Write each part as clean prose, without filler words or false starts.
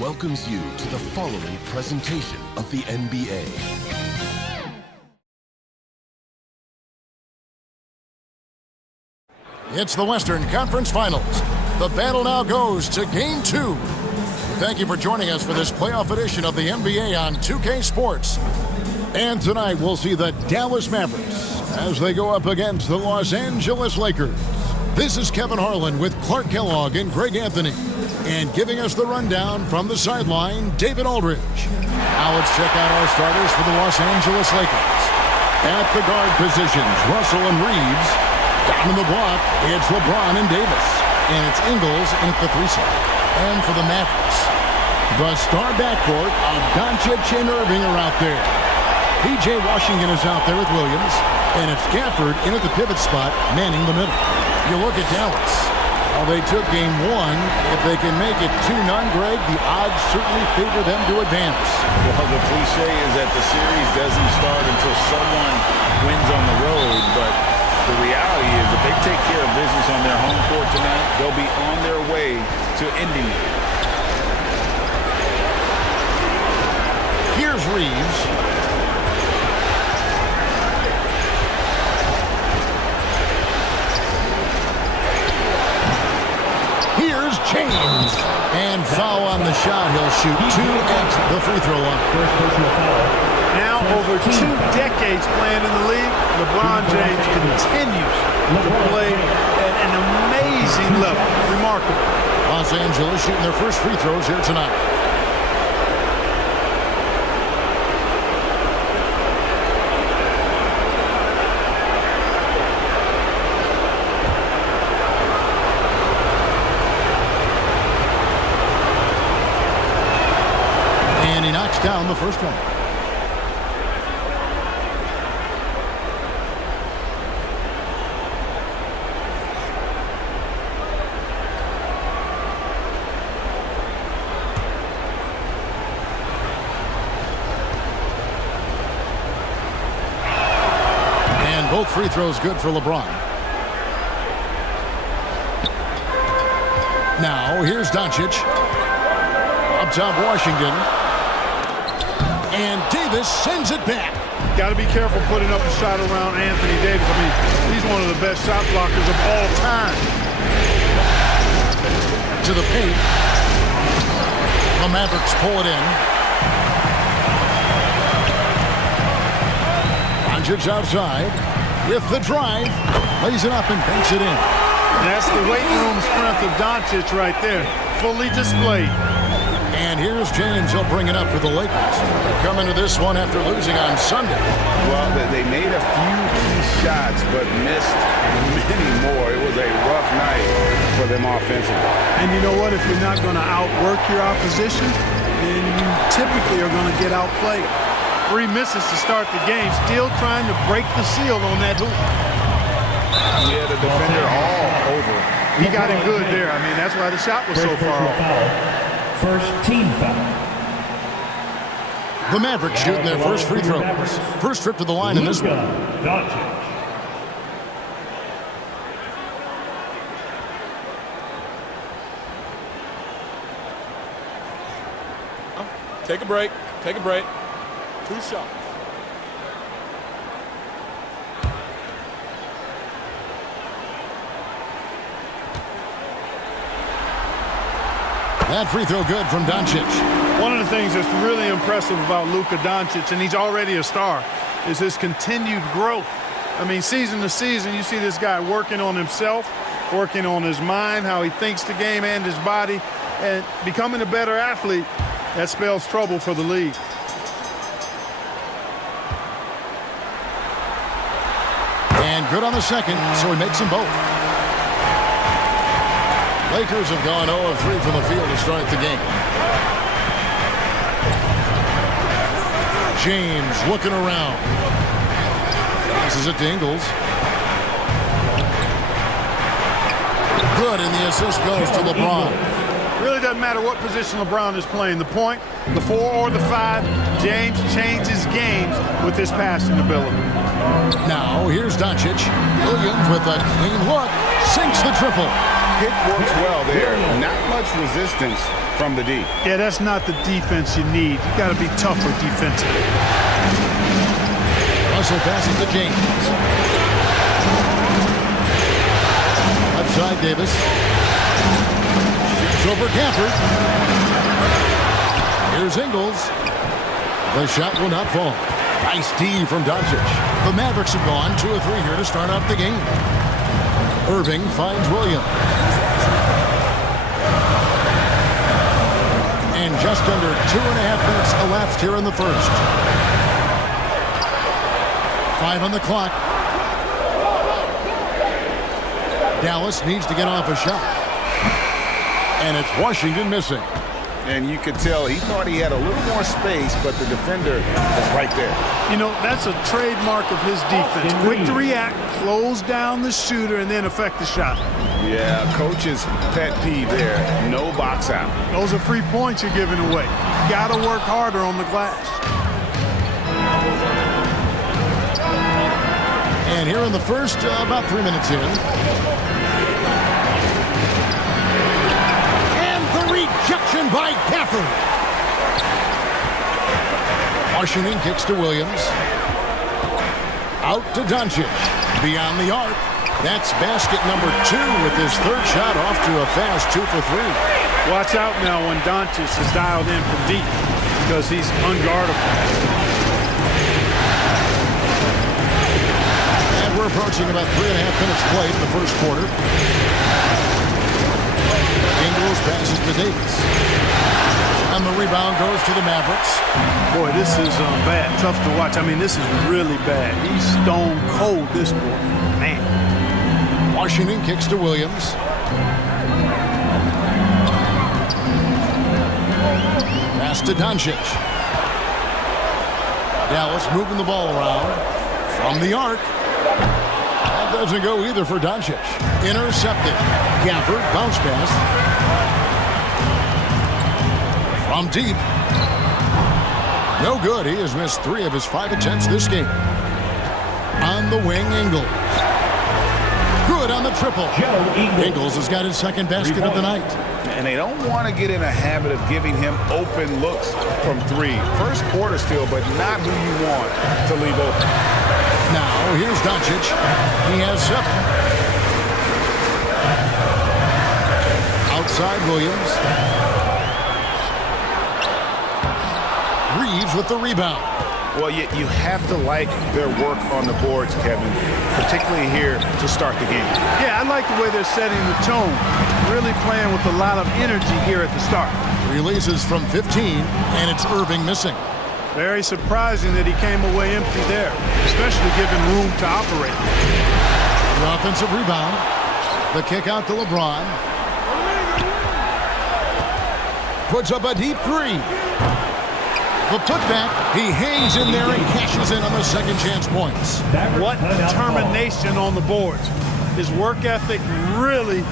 welcomes you to the following presentation of the NBA. It's the Western Conference Finals. The battle now goes to Game 2. Thank you for joining us for this playoff edition of the NBA on 2K Sports. And tonight we'll see the Dallas Mavericks as they go up against the Los Angeles Lakers. This is Kevin Harlan with Clark Kellogg and Greg Anthony. And giving us the rundown from the sideline, David Aldridge. Now let's check out our starters for the Los Angeles Lakers. At the guard positions, Russell and Reeves. Down in the block, it's LeBron and Davis. And it's Ingles in at the 3 side. And for the Mavericks, the star backcourt of Doncic and Irving are out there. P.J. Washington is out there with Williams. And it's Gafford in at the pivot spot, manning the middle. You look at Dallas. Well, they took game 1. If they can make it 2-0, Greg, the odds certainly favor them to advance. Well, the cliche is that the series doesn't start until someone wins on the road, but the reality is if they take care of business on their home court tonight, they'll be on their way to ending it. Here's Reeves. Here's James. And foul on the shot. He'll shoot 2 at the free throw line. First personal foul. Now over 2 decades playing in the league, LeBron James continues to play at an amazing level. Remarkable. Los Angeles shooting their first free throws here tonight. And he knocks down the first one. Both free throws good for LeBron. Now, here's Doncic. Up top, Washington. And Davis sends it back. Got to be careful putting up a shot around Anthony Davis. I mean, he's one of the best shot blockers of all time. To the paint. The Mavericks pull it in. Doncic outside. With the drive, lays it up and banks it in. That's the weight room strength of Doncic right there. Fully displayed. And here's James. He'll bring it up for the Lakers. Coming to this one after losing on Sunday. Well, they made a few key shots, but missed many more. It was a rough night for them offensively. And you know what? If you're not going to outwork your opposition, then you typically are going to get outplayed. 3 misses to start the game, still trying to break the seal on that hoop. He had a defender all over. He got him good there. I mean, that's why the shot was so far off. First team foul. The Mavericks shooting their first free throws. First trip to the line in this one. Take a break. Take a break. 2 shots. That free throw good from Doncic. One of the things that's really impressive about Luka Doncic, and he's already a star, is his continued growth. I mean, season to season, you see this guy working on himself, working on his mind, how he thinks the game and his body, and becoming a better athlete. That spells trouble for the league. And good on the second, so he makes them both. Lakers have gone 0 of 3 from the field to start the game. James looking around. Passes it to Ingles. Good, and the assist goes to LeBron. Really doesn't matter what position LeBron is playing. The point, the 4 or the 5, James changes games with his passing ability. Now, here's Doncic. Williams with a clean look. Sinks the triple. Pick works well there. Not much resistance from the D. Yeah, that's not the defense you need. You got to be tougher defensively. Russell passes to James. Left side, Davis. Shoots over Gafford. Here's Ingles. The shot will not fall. Nice D from Doncic. The Mavericks have gone 2 of 3 here to start off the game. Irving finds Williams. And just under 2.5 minutes elapsed here in the first. 5 on the clock. Dallas needs to get off a shot. And it's Washington missing. And you could tell he thought he had a little more space, but the defender was right there. You know, that's a trademark of his defense. Quick to react, close down the shooter, and then affect the shot. Yeah, coach's pet peeve there. No box out. Those are free points you're giving away. You got to work harder on the glass. And here in the first, about 3 minutes in. And the rejection by Gafford. Washington kicks to Williams. Out to Doncic. Beyond the arc. That's basket number 2 with his third shot off to a fast 2 for 3. Watch out now when Doncic is dialed in from deep because he's unguardable. And we're approaching about 3.5 minutes played in the first quarter. Ingles passes to Davis. And the rebound goes to the Mavericks. Boy, this is bad. Tough to watch. I mean, this is really bad. He's stone cold, this boy. Man. Washington kicks to Williams. Pass to Doncic. Dallas moving the ball around. From the arc. That doesn't go either for Doncic. Intercepted. Gafford, bounce pass. From deep. No good. He has missed 3 of his 5 attempts this game. On the wing, Ingles. Good on the triple. Ingles has got his second basket of the night. And they don't want to get in a habit of giving him open looks from 3. First quarter still, but not who you want to leave open. Now, here's Doncic. He has 7. Outside Williams. Reeves with the rebound. Well, you have to like their work on the boards, Kevin, particularly here to start the game. Yeah, I like the way they're setting the tone. Really playing with a lot of energy here at the start. Releases from 15, and it's Irving missing. Very surprising that he came away empty there, especially given room to operate. The offensive rebound. The kick out to LeBron. Puts up a deep 3. The putback, he hangs in there and cashes in on the second chance points. What determination on the boards. His work ethic really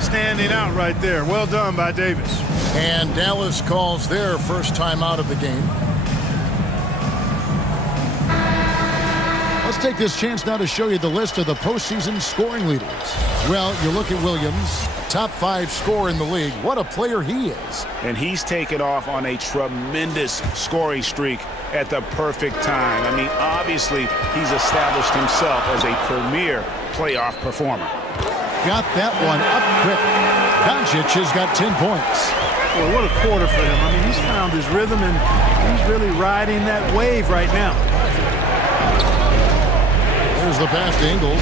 standing out right there. Well done by Davis. And Dallas calls their first time out of the game. Let's take this chance now to show you the list of the postseason scoring leaders. Well, you look at Williams, top 5 scorer in the league. What a player he is. And he's taken off on a tremendous scoring streak at the perfect time. I mean, obviously, he's established himself as a premier playoff performer. Got that one up quick. Doncic has got 10 points. Well, what a quarter for him. I mean, he's found his rhythm, and he's really riding that wave right now. There's the pass to Ingles.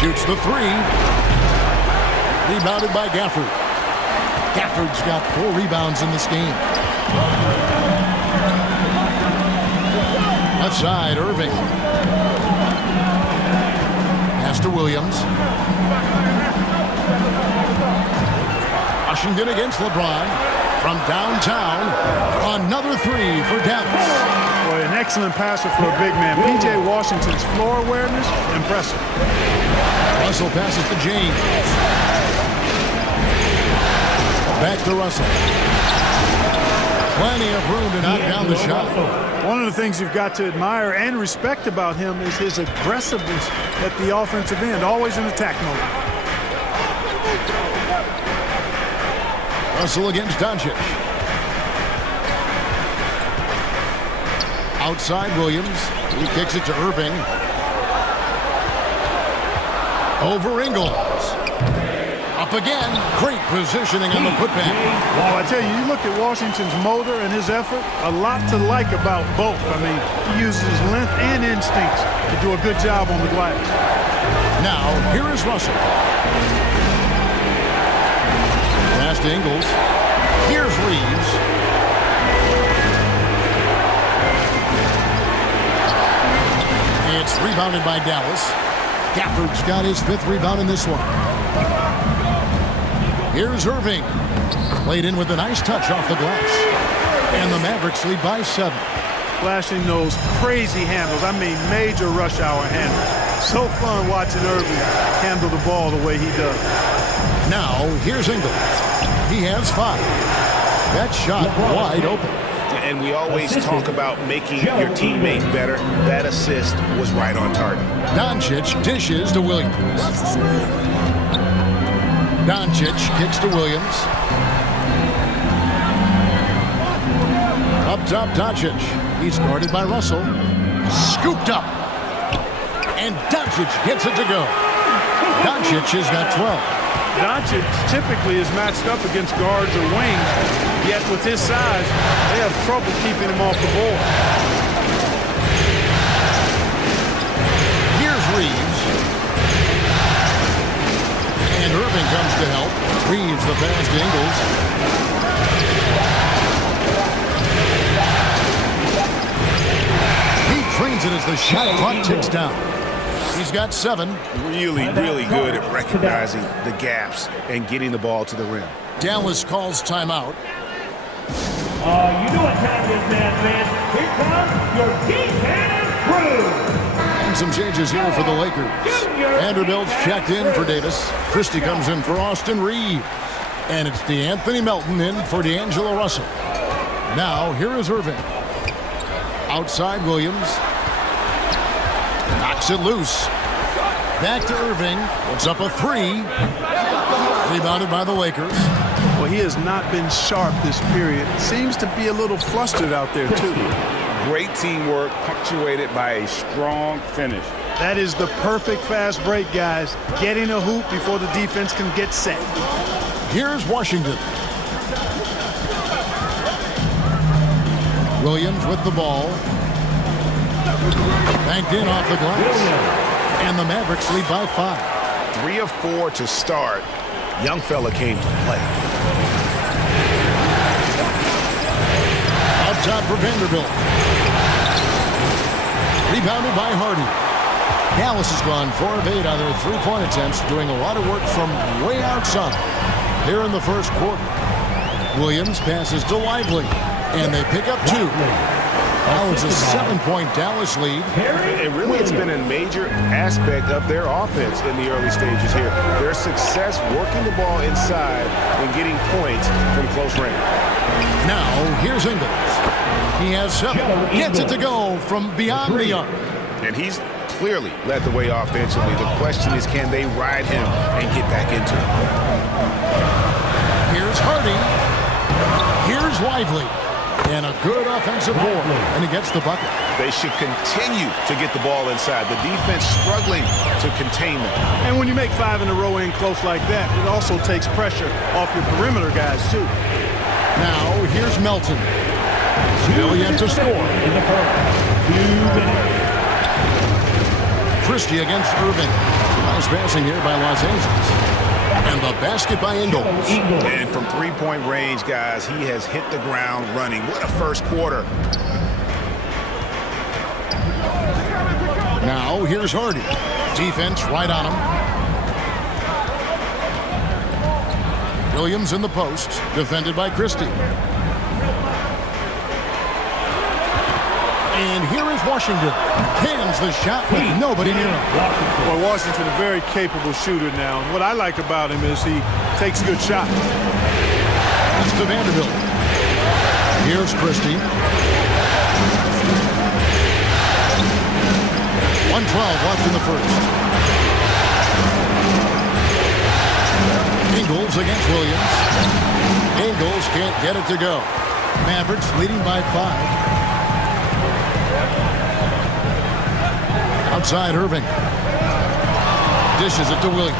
Shoots the 3. Rebounded by Gafford. Gafford's got 4 rebounds in this game. Left side, Irving. Pass to Williams. Washington against LeBron. From downtown, another 3 for Dallas. Boy, an excellent passer for a big man. P.J. Washington's floor awareness, impressive. Russell passes to James. Back to Russell. Plenty of room to knock down the shot. One of the things you've got to admire and respect about him is his aggressiveness at the offensive end, always in attack mode. Russell against Doncic. Outside Williams. He kicks it to Irving. Over Ingles. Up again. Great positioning on the putback. Well, I tell you, you look at Washington's motor and his effort, a lot to like about both. I mean, he uses his length and instincts to do a good job on the glass. Now, here is Russell. Pass to Ingles. Here's Reeves. It's rebounded by Dallas. Gafford's got his 5th rebound in this one. Here's Irving. Played in with a nice touch off the glass. And the Mavericks lead by 7. Flashing those crazy handles. I mean, major rush hour handles. So fun watching Irving handle the ball the way he does. Now, here's Ingles. He has 5. That shot wide open. And we always talk about making your teammate better. That assist was right on target. Doncic dishes to Williams. Doncic kicks to Williams. Up top, Doncic. He's guarded by Russell. Scooped up. And Doncic gets it to go. Doncic has got 12. Doncic typically is matched up against guards or wings, yet with his size, they have trouble keeping him off the board. Here's Reeves. And Irving comes to help. Reeves the pass to Ingles. He trains it as the shot clock ticks down. He's got 7. Really, really good at recognizing the gaps and getting the ball to the rim. Dallas calls timeout. You know what time it is, man. Here comes your defense crew. And some changes here for the Lakers. Vanderbilt's checked in for Davis. Christie comes in for Austin Reeves. And it's DeAnthony Melton in for D'Angelo Russell. Now, here is Irving. Outside Williams. Knocks it loose. Back to Irving. Puts up a 3. Rebounded by the Lakers. Well, he has not been sharp this period. Seems to be a little flustered out there, too. Great teamwork punctuated by a strong finish. That is the perfect fast break, guys. Getting a hoop before the defense can get set. Here's Washington. Williams with the ball. Banked in off the glass. And the Mavericks lead by 5. 3 of 4 to start. Young fella came to play. Up top for Vanderbilt. Rebounded by Hardy. Dallas has gone 4 of 8 on their 3-point attempts, doing a lot of work from way outside. Here in the first quarter. Williams passes to Lively, and they pick up 2. Now it's a 7-point Dallas lead. And really, it's been a major aspect of their offense in the early stages here. Their success working the ball inside and getting points from close range. Now, here's Ingles. He has 7. Gets it to go from beyond the arc. And he's clearly led the way offensively. The question is, can they ride him and get back into it? Here's Hardy. Here's Lively. And a good offensive board. And he gets the bucket. They should continue to get the ball inside. The defense struggling to contain them. And when you make 5 in a row in close like that, it also takes pressure off your perimeter guys, too. Now, here's Melton. Still yet to score. In the first. 2 minutes. Christie against Irving. Nice passing here by Los Angeles. And the basket by Ingles. And from 3-point range, guys, he has hit the ground running. What a first quarter. Now, here's Hardy. Defense right on him. Williams in the post. Defended by Christie. And here is Washington. Cans the shot with nobody near him. Well, Washington, a very capable shooter now. What I like about him is he takes good shots. to Vanderbilt. Here's Christie. 1:12 left in the first. Ingles against Williams. Ingles can't get it to go. Mavericks leading by 5. Outside Irving. Dishes it to Williams.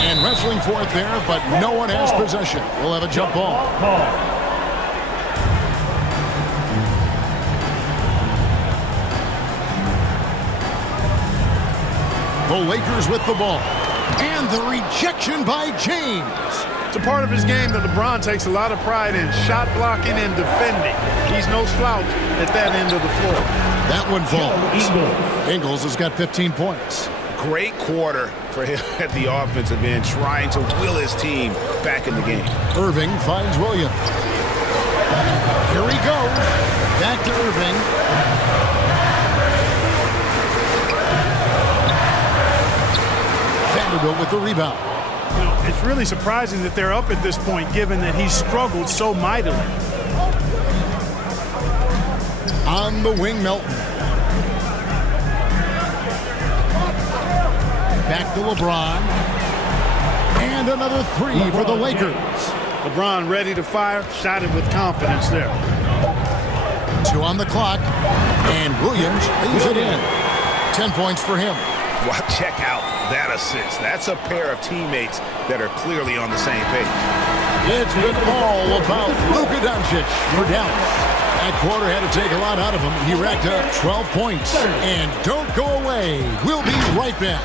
And wrestling for it there, but no one has possession. We'll have a jump ball. The Lakers with the ball. And the rejection by James. It's a part of his game that LeBron takes a lot of pride in, shot blocking and defending. He's no slouch at that end of the floor. That one falls. Ingles has got 15 points. Great quarter for him at the offensive end, trying to will his team back in the game. Irving finds Williams. Here he goes. Back to Irving. Vanderbilt with the rebound. You know, it's really surprising that they're up at this point, given that he's struggled so mightily. On the wing, Melton. Back to LeBron. And another three for the Lakers. LeBron ready to fire, shot it with confidence there. 2 on the clock. And Williams leaves it in. 10 points for him. Well, check out that assist. That's a pair of teammates that are clearly on the same page. It's been all about Luka Doncic for Dallas. That quarter had to take a lot out of him. He racked up 12 points. And don't go away. We'll be right back.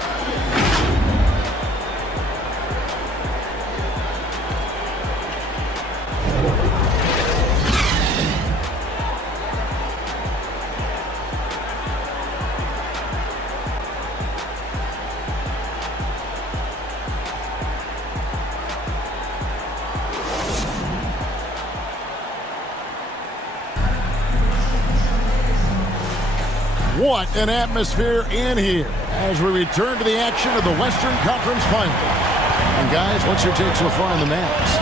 What an atmosphere in here as we return to the action of the Western Conference Final. And guys, what's your take so far on the Mavs?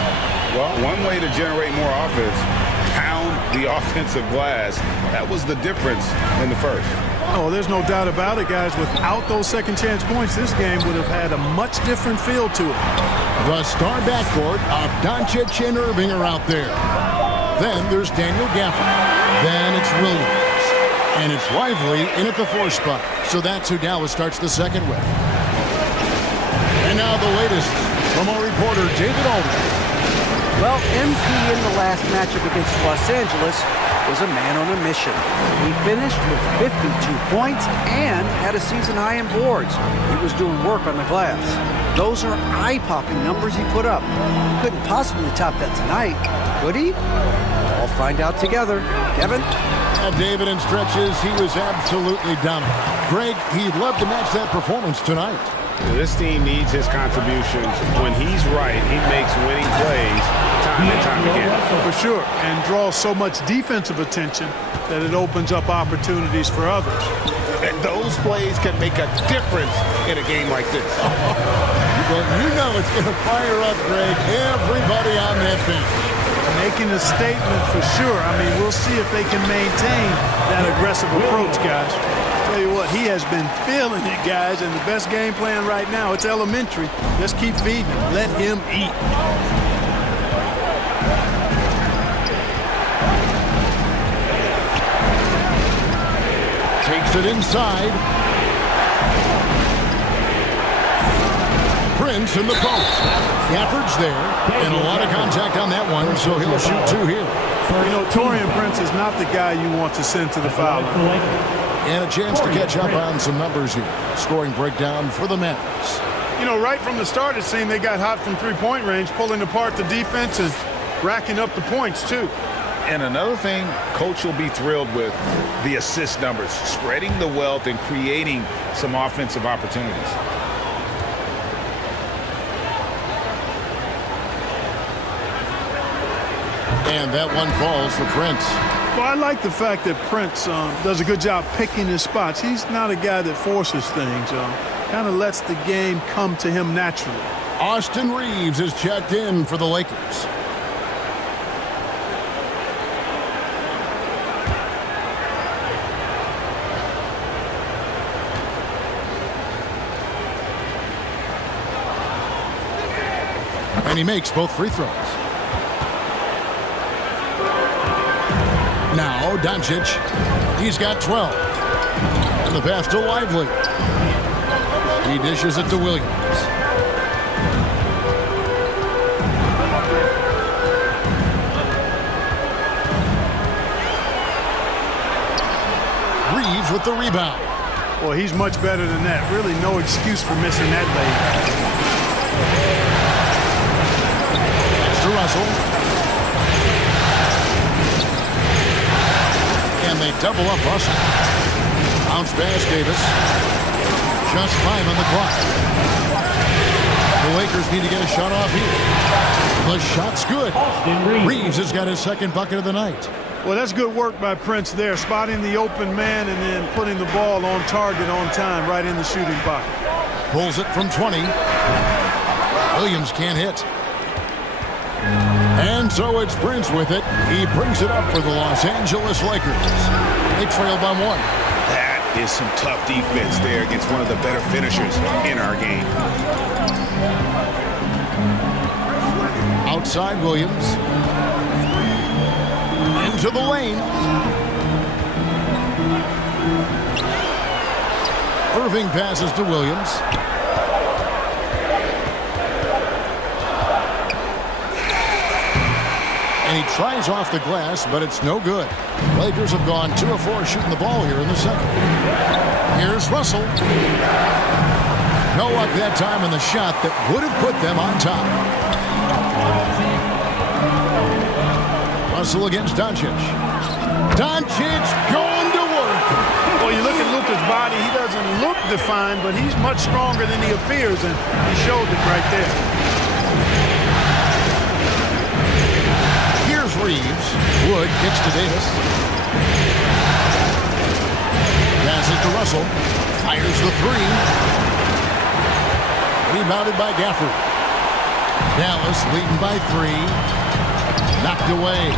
Well, one way to generate more offense, pound the offensive glass. That was the difference in the first. Oh, there's no doubt about it, guys. Without those second chance points, this game would have had a much different feel to it. The star backcourt of Doncic and Irving are out there. Then there's Daniel Gafford. Then it's Williams. And it's Lively in at the 4 spot. So that's who Dallas starts the second with. And now the latest from our reporter, David Aldridge. Well, MP in the last matchup against Los Angeles was a man on a mission. He finished with 52 points and had a season high in boards. He was doing work on the glass. Those are eye-popping numbers he put up. He couldn't possibly top that tonight, could he? We'll find out together. Kevin? David, in stretches, he was absolutely dominant. Greg, he'd love to match that performance tonight. This team needs his contributions. When he's right, he makes winning plays time and time again. For sure, and draws so much defensive attention that it opens up opportunities for others. And those plays can make a difference in a game like this. Well, you know it's going to fire up, Greg, everybody on that bench. Making a statement for sure. I mean, we'll see if they can maintain that aggressive approach, guys. Tell you what, he has been feeling it, guys, and the best game plan right now, it's elementary. Just keep feeding him. Let him eat. Takes it inside. Prince in the post. Gafford's there, and a lot of contact on that one, so he'll shoot 2 here. You know, Taurean Prince is not the guy you want to send to the foul line. And a chance to catch up on some numbers here. Scoring breakdown for the Mavericks. You know, right from the start, it seemed they got hot from three-point range, pulling apart the defense and racking up the points, too. And another thing Coach will be thrilled with, the assist numbers, spreading the wealth and creating some offensive opportunities. And that one falls for Prince. Well, I like the fact that Prince does a good job picking his spots. He's not a guy that forces things. Kind of lets the game come to him naturally. Austin Reeves is checked in for the Lakers. And he makes both free throws. Now Doncic, he's got 12. And the pass to Lively. He dishes it to Williams. Reeves with the rebound. Well, he's much better than that. Really no excuse for missing that late. To Russell. And they double up Russell. Bounce pass Davis. Just 5 on the clock. The Lakers need to get a shot off here. The shot's good. Reeves has got his second bucket of the night. Well, that's good work by Prince there, spotting the open man and then putting the ball on target on time right in the shooting pocket. Pulls it from 20. Williams can't hit. And so it's Prince with it. He brings it up for the Los Angeles Lakers. They trail by 1. That is some tough defense there against one of the better finishers in our game. Outside Williams. Into the lane. Irving passes to Williams. And he tries off the glass, but it's no good. Lakers have gone 2 of 4 shooting the ball here in the second. Here's Russell. No luck that time on the shot that would have put them on top. Russell against Doncic. Doncic going to work. Well, you look at Luka's body, he doesn't look defined, but he's much stronger than he appears, and he showed it right there. Reeves. Wood kicks to Davis. Passes to Russell. Fires the 3. Rebounded by Gafford. Dallas leading by 3. Knocked away.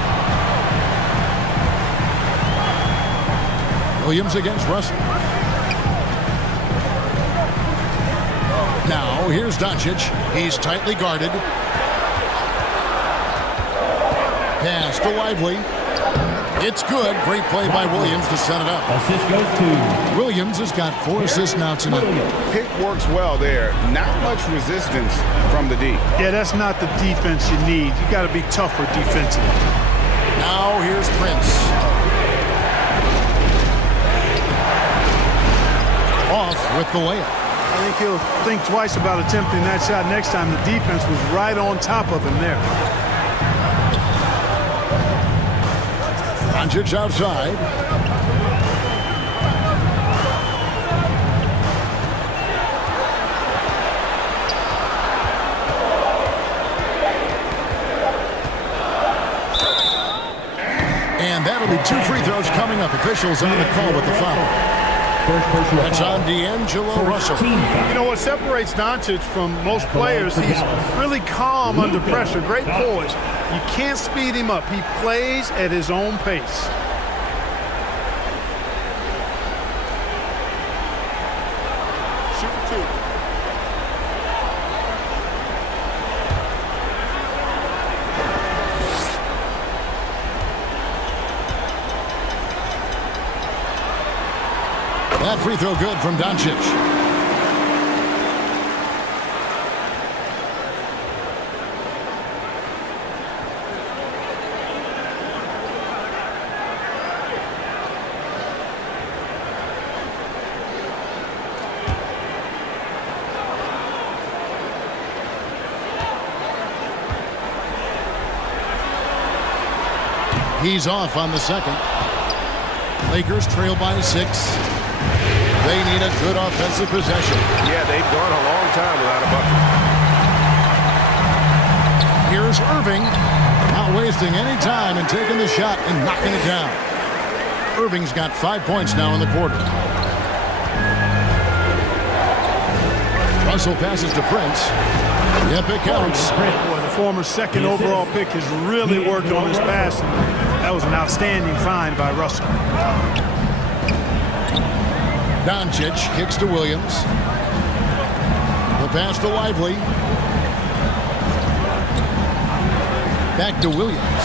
Williams against Russell. Now here's Doncic. He's tightly guarded. Pass to Lively. It's good. Great play by Williams to set it up. Assist goes to Williams has got 4 assists now tonight. Pick works well there. Not much resistance from the D. Yeah, that's not the defense you need. You got to be tougher defensively. Now here's Prince. Off with the layup. I think he'll think twice about attempting that shot next time. The defense was right on top of him there. Doncic outside. And that'll be 2 free throws coming up. Officials on the call with the foul. That's on D'Angelo Russell. You know what separates Doncic from most players? He's really calm under pressure. Great poise. You can't speed him up. He plays at his own pace. Shoot 2. That free throw good from Doncic. He's off on the second. Lakers trail by 6. They need a good offensive possession. Yeah, they've gone a long time without a bucket. Here's Irving. Not wasting any time and taking the shot and knocking it down. Irving's got 5 points now in the quarter. Russell passes to Prince. Yep, it counts. Boy, the former second overall pick has really worked on his passing. That was an outstanding find by Russell. Doncic kicks to Williams. The pass to Lively. Back to Williams.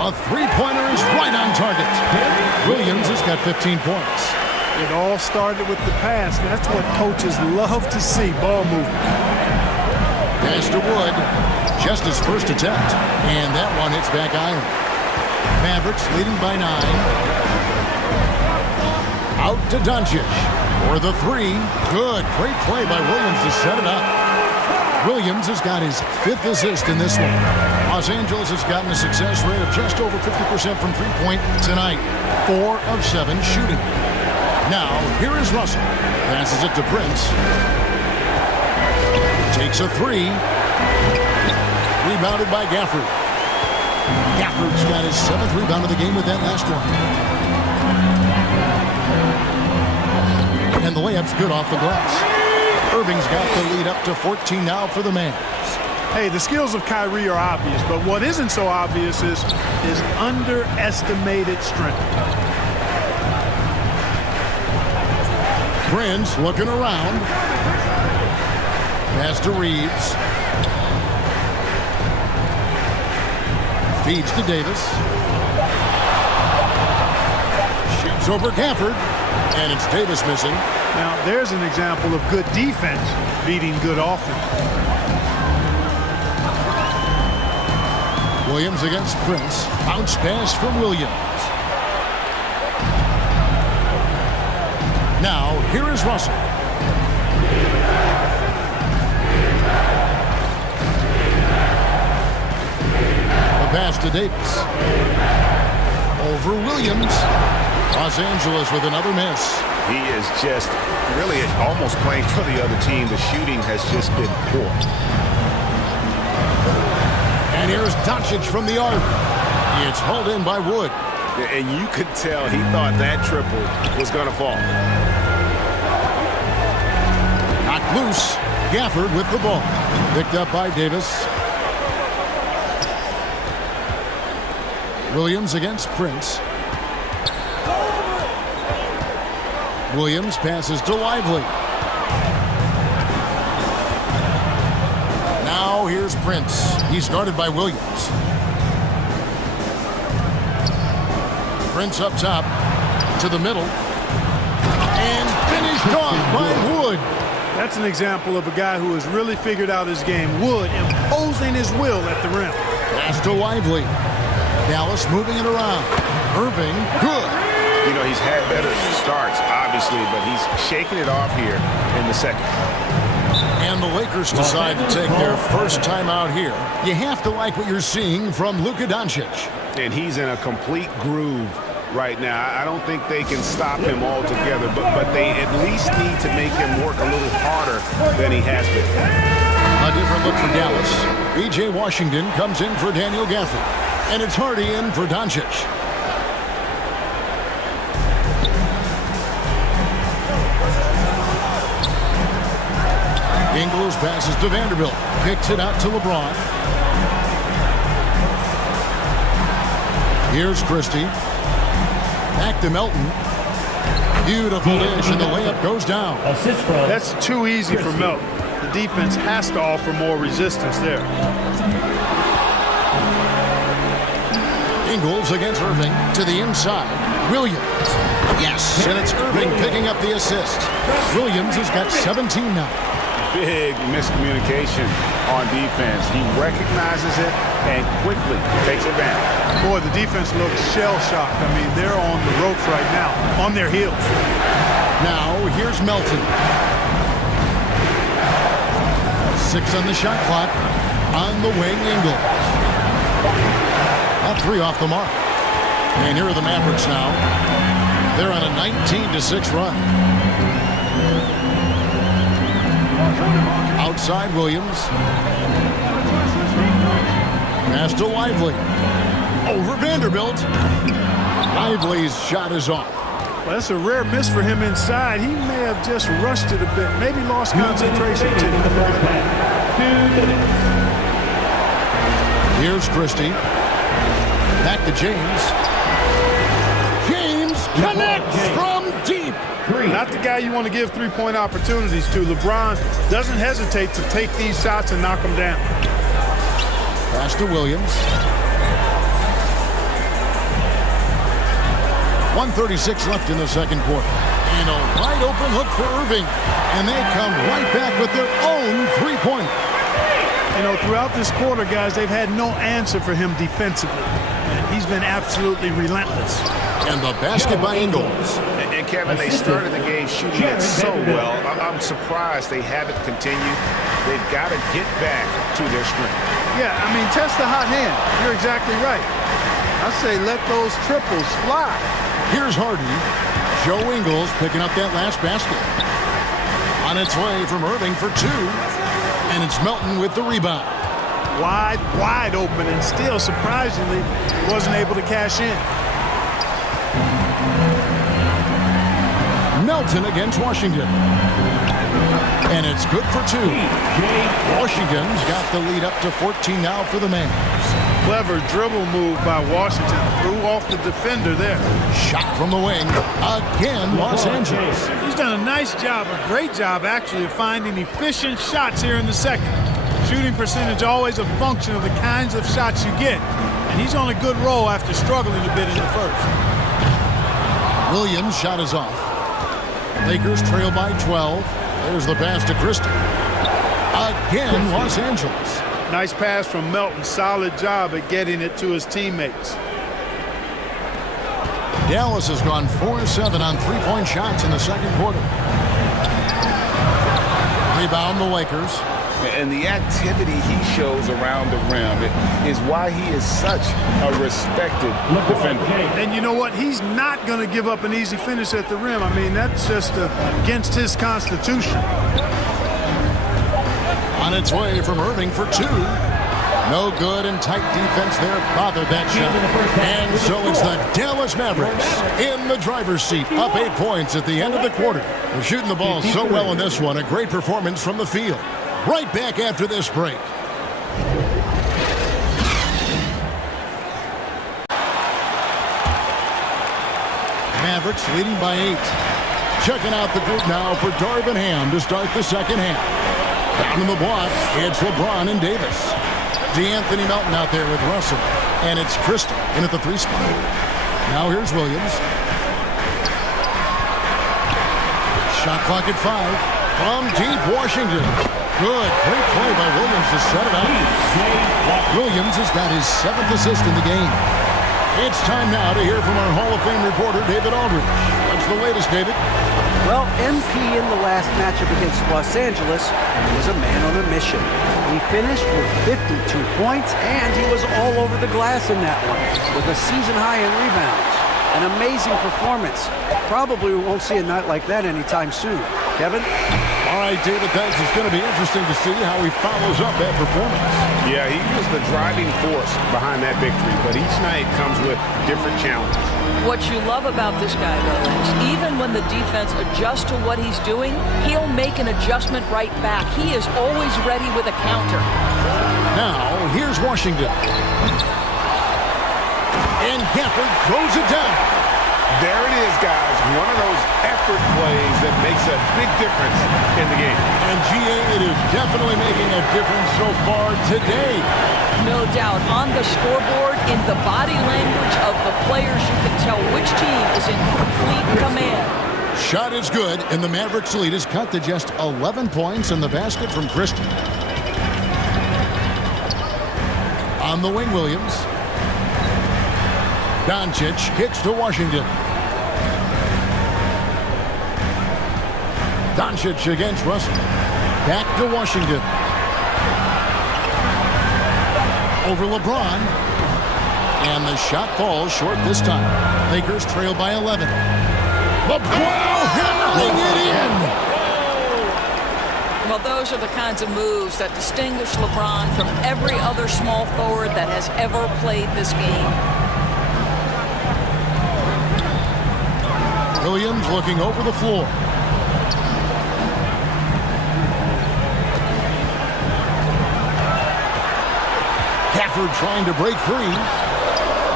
A three-pointer is right on target. Williams has got 15 points. It all started with the pass. That's what coaches love to see, ball movement. Pass to Wood. Just his first attempt. And that one hits back iron. Mavericks leading by 9. Out to Doncic. For the three. Good. Great play by Williams to set it up. Williams has got his 5th assist in this one. Los Angeles has gotten a success rate of just over 50% from three-point tonight. 4 of 7 shooting. Now, here is Russell. Passes it to Prince. Takes a three. Rebounded by Gafford. Gafford's got his 7th rebound of the game with that last one. And the layup's good off the glass. Irving's got the lead up to 14 now for the Mavs. Hey, the skills of Kyrie are obvious, but what isn't so obvious is his underestimated strength. Prince looking around. Pass to Reeves. Feeds to Davis. Shoots over Gafford. And it's Davis missing. Now, there's an example of good defense beating good offense. Williams against Prince. Bounce pass from Williams. Now, here is Russell. The pass to Davis. Over Williams. Los Angeles with another miss. He is just really almost playing for the other team. The shooting has just been poor. And here's Doncic from the arc. It's hauled in by Wood. And you could tell he thought that triple was going to fall. Knocked loose. Gafford with the ball. Picked up by Davis. Williams against Prince. Williams passes to Lively. Now here's Prince. He's guarded by Williams. Prince up top to the middle. And finished off by Wood. That's an example of a guy who has really figured out his game. Wood imposing his will at the rim. Pass to Lively. Dallas moving it around. Irving, good. You know, he's had better starts, obviously, but he's shaking it off here in the second. And the Lakers decide to take their first time out here. You have to like what you're seeing from Luka Doncic. And he's in a complete groove right now. I don't think they can stop him altogether, but they at least need to make him work a little harder than he has been. A different look for Dallas. B.J. Washington comes in for Daniel Gafford. And it's Hardy in for Doncic. Ingles passes to Vanderbilt. Kicks it out to LeBron. Here's Christie. Back to Melton. Beautiful dish, and the layup goes down. That's too easy for Melton. The defense has to offer more resistance there. Ingles against Irving to the inside. Williams. Yes, and it's Irving picking up the assist. Williams has got 17 now. Big miscommunication on defense. He recognizes it and quickly takes advantage. Boy, the defense looks shell-shocked. I mean, they're on the ropes right now, on their heels. Now, here's Melton. 6 on the shot clock. On the wing, Ingles. That 3 off the mark. And here are the Mavericks now. They're on a 19-6 run. Outside Williams. Pass to Lively. Over Vanderbilt. Lively's shot is off. Well, that's a rare miss for him inside. He may have just rushed it a bit, maybe lost concentration too. Here's Christie. Back to James. James connects from deep. Not the guy you want to give three-point opportunities to. LeBron doesn't hesitate to take these shots and knock them down. Pass to Williams. 1:36 left in the second quarter. And a wide open look for Irving. And they come right back with their own three-pointer. You know, throughout this quarter, guys, they've had no answer for him defensively. And he's been absolutely relentless. And the basket by Ingles. And Kevin, they started the game shooting it so well. I'm surprised they haven't continued. They've got to get back to their strength. Yeah, I mean, test the hot hand. You're exactly right. I say let those triples fly. Here's Harden. Joe Ingles picking up that last basket. On its way from Irving for two. And it's Melton with the rebound. Wide open, and still, surprisingly, wasn't able to cash in. Melton against Washington. And it's good for two. Washington's got the lead up to 14 now for the Mavs. Clever dribble move by Washington. Threw off the defender there. Shot from the wing. Again, Los Angeles. He's done a nice job, a great job, actually, of finding efficient shots here in the second. Shooting percentage always a function of the kinds of shots you get. And he's on a good roll after struggling a bit in the first. Williams' shot is off. Lakers trail by 12. There's the pass to Christie. Again, Los Angeles. Nice pass from Melton. Solid job at getting it to his teammates. Dallas has gone 4-7 on three-point shots in the second quarter. Rebound the Lakers. And the activity he shows around the rim is why he is such a respected defender. And you know what? He's not going to give up an easy finish at the rim. I mean, that's just against his constitution. On its way from Irving for two. No good, and tight defense there bothered that shot. And so it's the Dallas Mavericks in the driver's seat, up 8 points at the end of the quarter. They're shooting the ball so well in this one. A great performance from the field. Right back after this break. Mavericks leading by 8. Checking out the group now for Darvin Ham to start the second half. Down in the block, it's LeBron and Davis. DeAnthony Melton out there with Russell. And it's Christie in at the 3 spot. Now here's Williams. Shot clock at 5. From deep Washington. Good. Great play by Williams to set it up. Williams has got his 7th assist in the game. It's time now to hear from our Hall of Fame reporter, David Aldridge. What's the latest, David? Well, MP in the last matchup against Los Angeles was a man on a mission. He finished with 52 points, and he was all over the glass in that one, with a season high in rebounds. An amazing performance. Probably we won't see a night like that anytime soon. Kevin? All right, David, thanks. It's going to be interesting to see how he follows up that performance. Yeah, he was the driving force behind that victory, but each night comes with different challenges. What you love about this guy, though, is even when the defense adjusts to what he's doing, he'll make an adjustment right back. He is always ready with a counter. Now, here's Washington. And Gafford throws it down. There it is, guys. One of those effort plays that makes a big difference in the game. And GA, it is definitely making a difference so far today. No doubt. On the scoreboard, in the body language of the players, you can tell which team is in complete command. Shot is good, and the Mavericks lead is cut to just 11 points, and the basket from Christie. On the wing, Williams. Doncic kicks to Washington. Doncic against Russell. Back to Washington. Over LeBron. And the shot falls short this time. Lakers trail by 11. LeBron hammering it in. Well, those are the kinds of moves that distinguish LeBron from every other small forward that has ever played this game. Williams looking over the floor. Gafford trying to break free.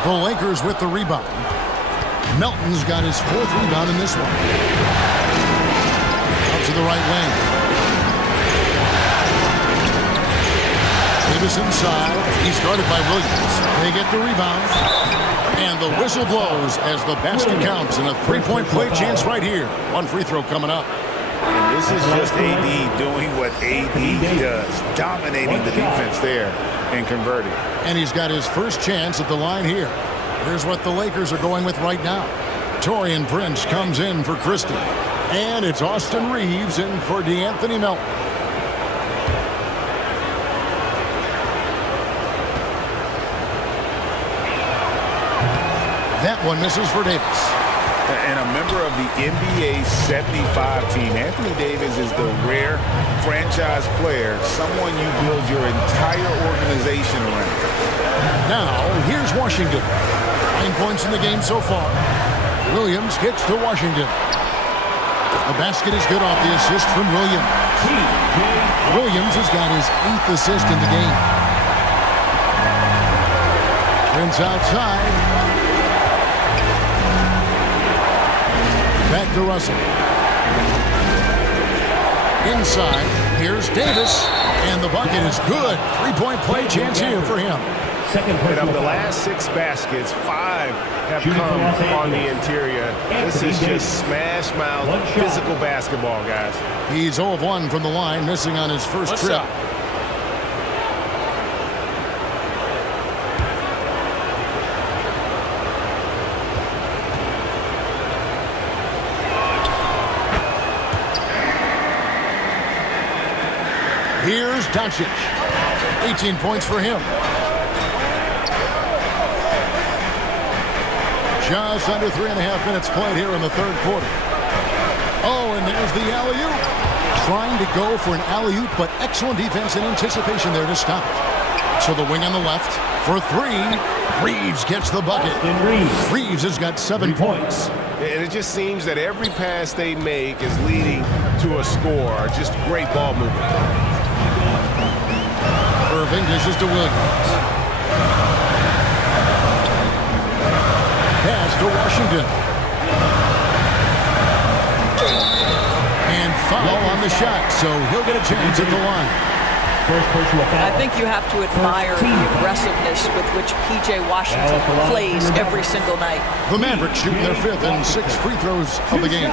The Lakers with the rebound. Melton's got his 4th rebound in this one. Up to the right wing. Davis inside. He's guarded by Williams. They get the rebound. And the whistle blows as the basket counts, and a 3-point play chance right here. 1 free throw coming up. And this is just AD doing what AD does, dominating the defense there and converting. And he's got his first chance at the line here. Here's what the Lakers are going with right now. Taurean Prince comes in for Christie. And it's Austin Reeves in for DeAnthony Melton. That one misses for Davis. And a member of the NBA 75 team, Anthony Davis is the rare franchise player, someone you build your entire organization around. Now, here's Washington. 9 points in the game so far. Williams kicks to Washington. The basket is good off the assist from Williams. Williams has got his 8th assist in the game. Prince outside. Back to Russell. Inside, here's Davis, and the bucket is good. 3-point play chance here for him. And of the last 6 baskets, 5 have come on the interior. This is just smash mouth physical basketball, guys. He's 0 of 1 from the line, missing on his first trip. Here's Doncic. 18 points for him. Just under 3.5 minutes played here in the 3rd quarter. Oh, and there's the alley-oop. Trying to go for an alley-oop, but excellent defense and anticipation there to stop it. So the wing on the left for 3. Reeves gets the bucket. Reeves has got 7 points. And it just seems that every pass they make is leading to a score. Just great ball movement. Irving dishes to Williams. Pass to Washington. And foul on the shot, so he'll get a chance at the line. I think you have to admire the aggressiveness with which P.J. Washington plays every single night. The Mavericks shooting their 5th and 6th free throws of the game.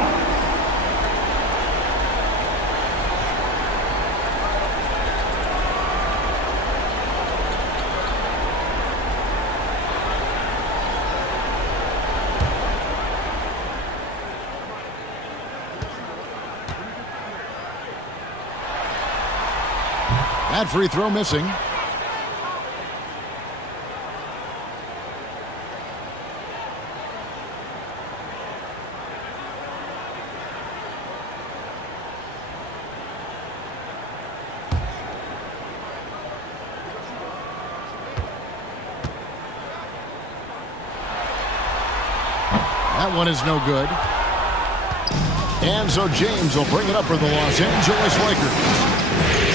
That free throw missing. That one is no good. And so James will bring it up for the Los Angeles Lakers.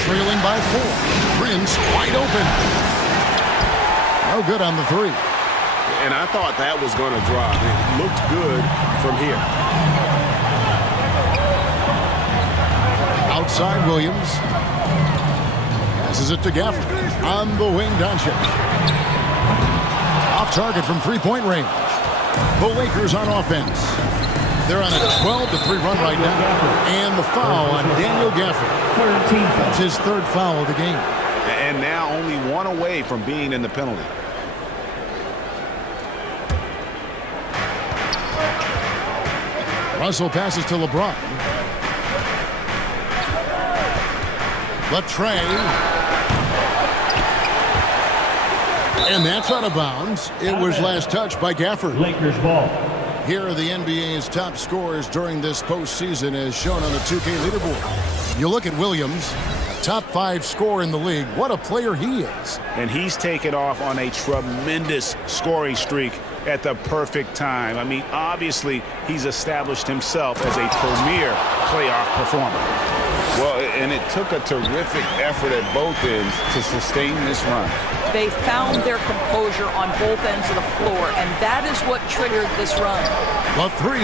Trailing by 4. Prince wide open. No good on the 3. And I thought that was going to drop. It looked good from here. Outside Williams. Passes it to Gafford. On the wing, Doncic. Off target from 3-point range. The Lakers on offense. They're on a 12-3 run right now. And the foul on Daniel Gafford. That's his 3rd foul of the game. And now only 1 away from being in the penalty. Russell passes to LeBron. Latrey. And that's out of bounds. It was last touched by Gafford. Lakers ball. Here are the NBA's top scorers during this postseason as shown on the 2K leaderboard. You look at Williams, top 5 scorer in the league. What a player he is. And he's taken off on a tremendous scoring streak at the perfect time. I mean, obviously, he's established himself as a premier playoff performer. Well, and it took a terrific effort at both ends to sustain this run. They found their composure on both ends of the floor, and that is what triggered this run. The 3,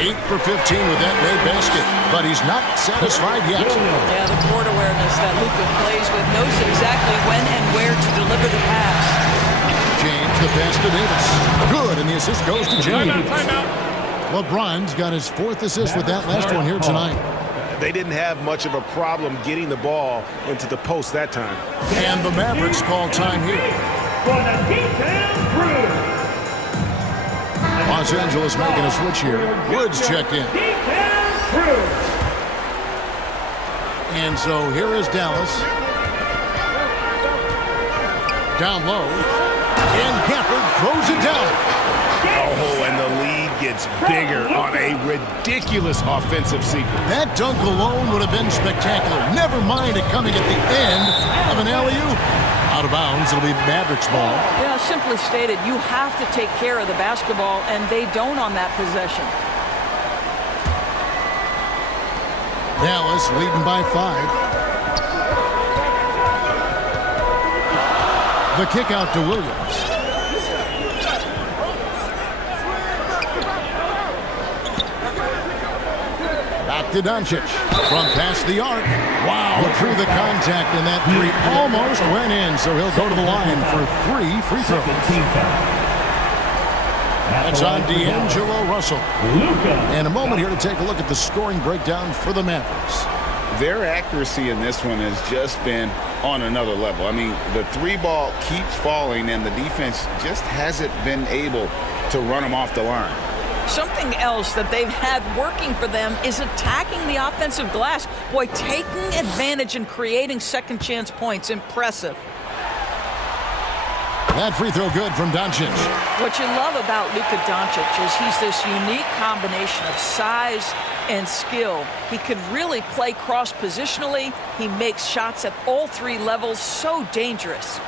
8 for 15 with that made basket, but he's not satisfied yet. Yeah, the court awareness that Luka plays with, knows exactly when and where to deliver the pass. James, the pass to Davis. Good, and the assist goes to James. LeBron's got his 4th assist with that last one here tonight. They didn't have much of a problem getting the ball into the post that time. And the Mavericks call time here. For the details crew. Los Angeles making a switch here. Woods checked in. Details crew. And so here is Dallas. Down low. And Gafford throws it down. Oh, and the lead gets bigger on a ridiculous offensive sequence. That dunk alone would have been spectacular. Never mind it coming at the end of an alley-oop. Out of bounds, it'll be Mavericks ball. Yeah, simply stated, you have to take care of the basketball, and they don't on that possession. Dallas leading by 5. The kick out to Williams. Back to Doncic. From past the arc. Wow, through the contact, and that 3 almost went in, so he'll go to the line for 3 free throws. That's on D'Angelo Russell. And a moment here to take a look at the scoring breakdown for the Mavericks. Their accuracy in this one has just been on another level. I mean, the 3 ball keeps falling, and the defense just hasn't been able to run them off the line. Something else that they've had working for them is attacking the offensive glass. Boy, taking advantage and creating second chance points. Impressive. That free throw good from Doncic. What you love about Luka Doncic is he's this unique combination of size and skill. He could really play cross-positionally. He makes shots at all 3 levels. So dangerous.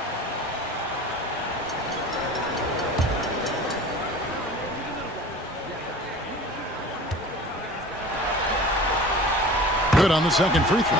Good on the second free throw.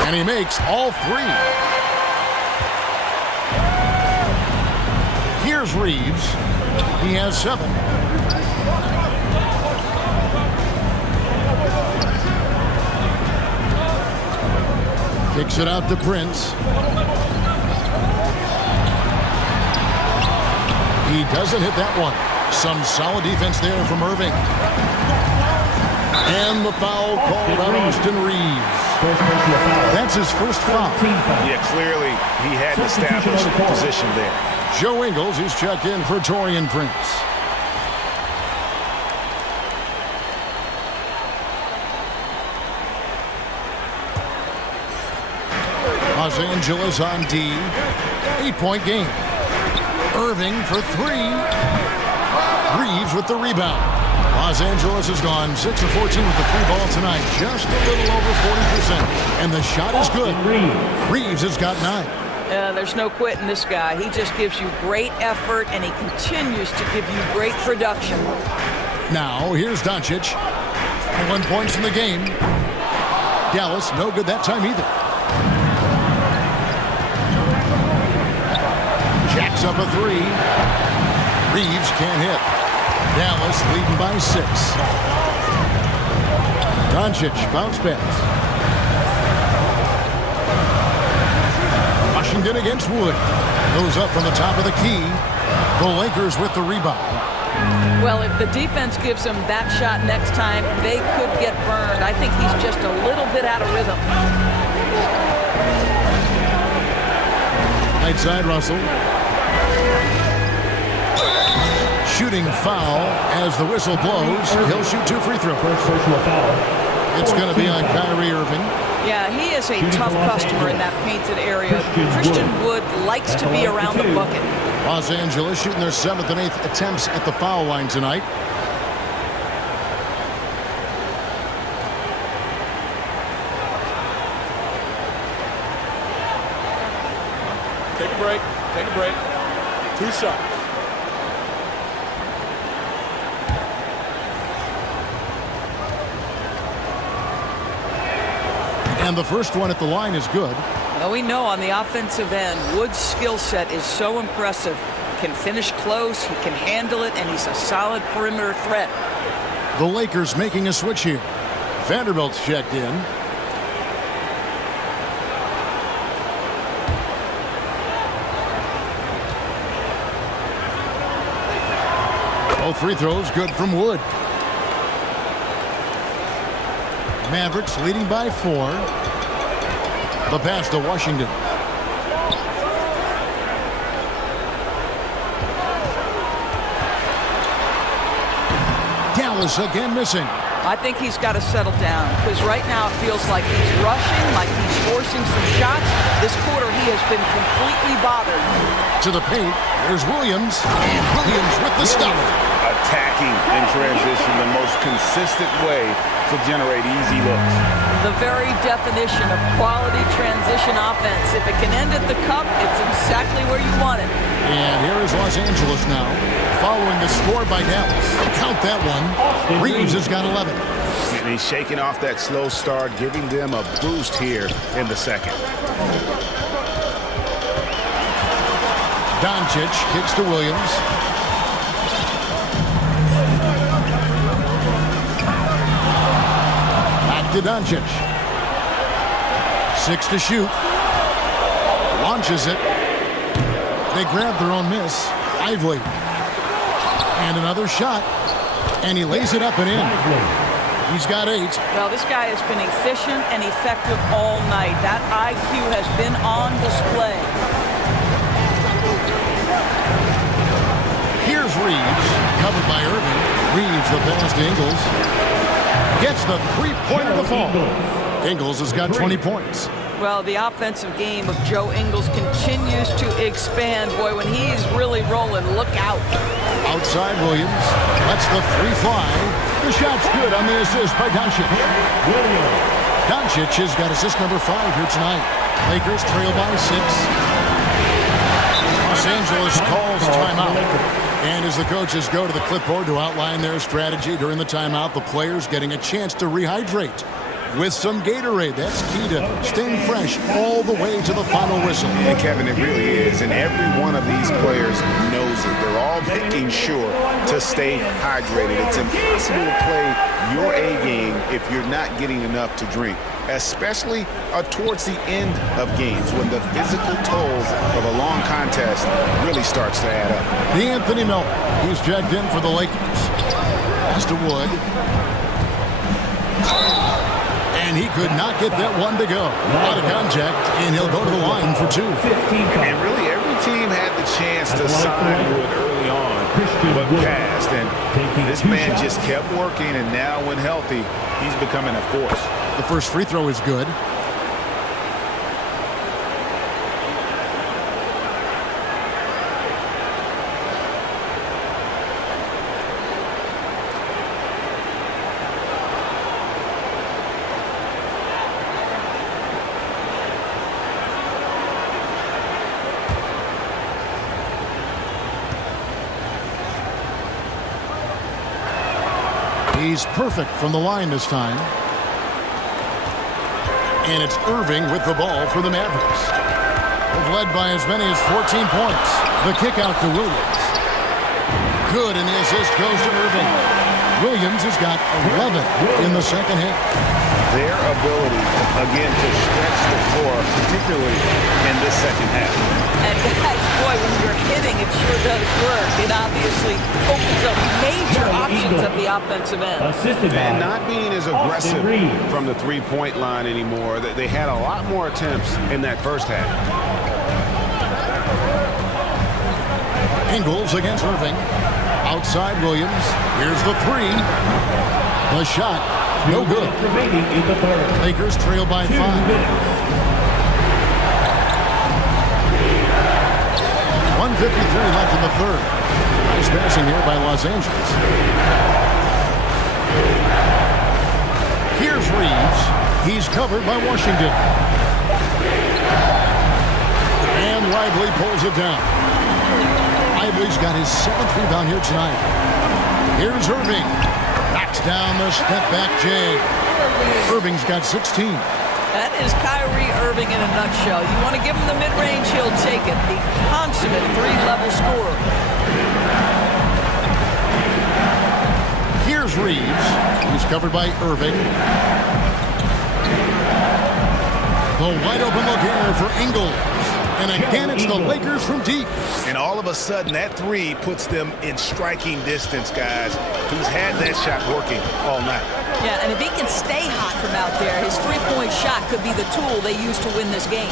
And he makes all 3. Here's Reeves. He has 7. Kicks it out to Prince. He doesn't hit that one. Some solid defense there from Irving. And the foul called on Austin Reeves. That's his first foul. Yeah, clearly he had an established position there. Joe Ingles is checked in for Taurean Prince. Los Angeles on D. 8-point game. Irving for 3. Reeves with the rebound. Los Angeles has gone 6 of 14 with the free ball tonight. Just a little over 40%. And the shot is good. Reeves has got 9. There's no quitting this guy. He just gives you great effort, and he continues to give you great production. Now, here's Doncic. 1 points in the game. Dallas, no good that time either. Jacks up a 3. Reeves can't hit. Dallas leading by 6. Doncic, bounce pass. Washington against Wood. Goes up from the top of the key. The Lakers with the rebound. Well, if the defense gives him that shot next time, they could get burned. I think he's just a little bit out of rhythm. Right side, Russell. Shooting foul as the whistle blows. He'll shoot 2 free throws. First personal foul. It's going to be on Kyrie Irving. Yeah, he is a tough customer in that painted area. Christian Wood likes to be around the bucket. Los Angeles shooting their 7th and 8th attempts at the foul line tonight. Take a break. Take a break. 2 shots. And the first one at the line is good. Well, we know on the offensive end, Wood's skill set is so impressive. Can finish close, he can handle it, and he's a solid perimeter threat. The Lakers making a switch here. Vanderbilt's checked in. Both free throws good from Wood. Mavericks leading by 4. The pass to Washington. Dallas again missing. I think he's got to settle down because right now it feels like he's rushing, like he's forcing some shots. This quarter he has been completely bothered. To the paint, there's Williams. And Williams with the stuff. Attacking in transition, the most consistent way to generate easy looks. The very definition of quality transition offense. If it can end at the cup, it's exactly where you want it. And here is Los Angeles now, following the score by Dallas. Count that one. Reeves has got 11. And he's shaking off that slow start, giving them a boost here in the second. Doncic kicks to Williams. Back to Doncic. 6 to shoot. Launches it. They grab their own miss. Ively. And another shot. And he lays it up and in. He's got 8. Well, this guy has been efficient and effective all night. That IQ has been on display. Here's Reeves, covered by Irving. Reeves, the pass to Ingles. Gets the three-pointer to fall. Ingles has got 20 points. Well, the offensive game of Joe Ingles continues to expand. Boy, when he's really rolling, look out. Outside Williams. Lets the 3 fly. The shot's good on the assist by Doncic. Doncic has got assist number 5 here tonight. Lakers trail by 6. Los Angeles calls timeout. And as the coaches go to the clipboard to outline their strategy during the timeout, the players getting a chance to rehydrate with some Gatorade. That's key to staying fresh all the way to the final whistle. And Kevin, it really is. And every one of these players knows it. They're all making sure to stay hydrated. It's impossible to play your A game if you're not getting enough to drink, especially towards the end of games when the physical toll of a long contest really starts to add up. Anthony Melton, who's checked in for the Lakers. Pass to Wood. And he could not get that one to go. Out of contact, and he'll go to the line for 2. And really, every team had the chance to sign Wood early on, but passed. And this man just kept working, and now when healthy, he's becoming a force. The first free throw is good. He's perfect from the line this time. And it's Irving with the ball for the Mavericks. They've led by as many as 14 points. The kick out to Williams. Good, and the assist goes to Irving. Williams has got 11 in the second half. Their ability, again, to stretch the floor, particularly in this second half. And guys, boy, when you're hitting, it sure does work. It obviously opens up major options at the offensive end. And not being as aggressive from the three-point line anymore. They had a lot more attempts in that first half. Ingles against Irving. Outside Williams. Here's the three. The shot. No good. Remaining in the third. Lakers trail by 5. 2 minutes. 1:53 left in the third. Nice passing here by Los Angeles. Here's Reeves. He's covered by Washington. And Lively pulls it down. Lively's got his 7th rebound here tonight. Here's Irving. Knocks down the step-back J. Irving's got 16. That is Kyrie Irving in a nutshell. You want to give him the mid-range, he'll take it. The consummate 3-level scorer. Here's Reeves. He's covered by Irving. The wide open look here for Ingles. And again, it's the Lakers from deep. And all of a sudden, that three puts them in striking distance, guys. He's had that shot working all night. Yeah, and if he can stay hot from out there, his three-point shot could be the tool they use to win this game.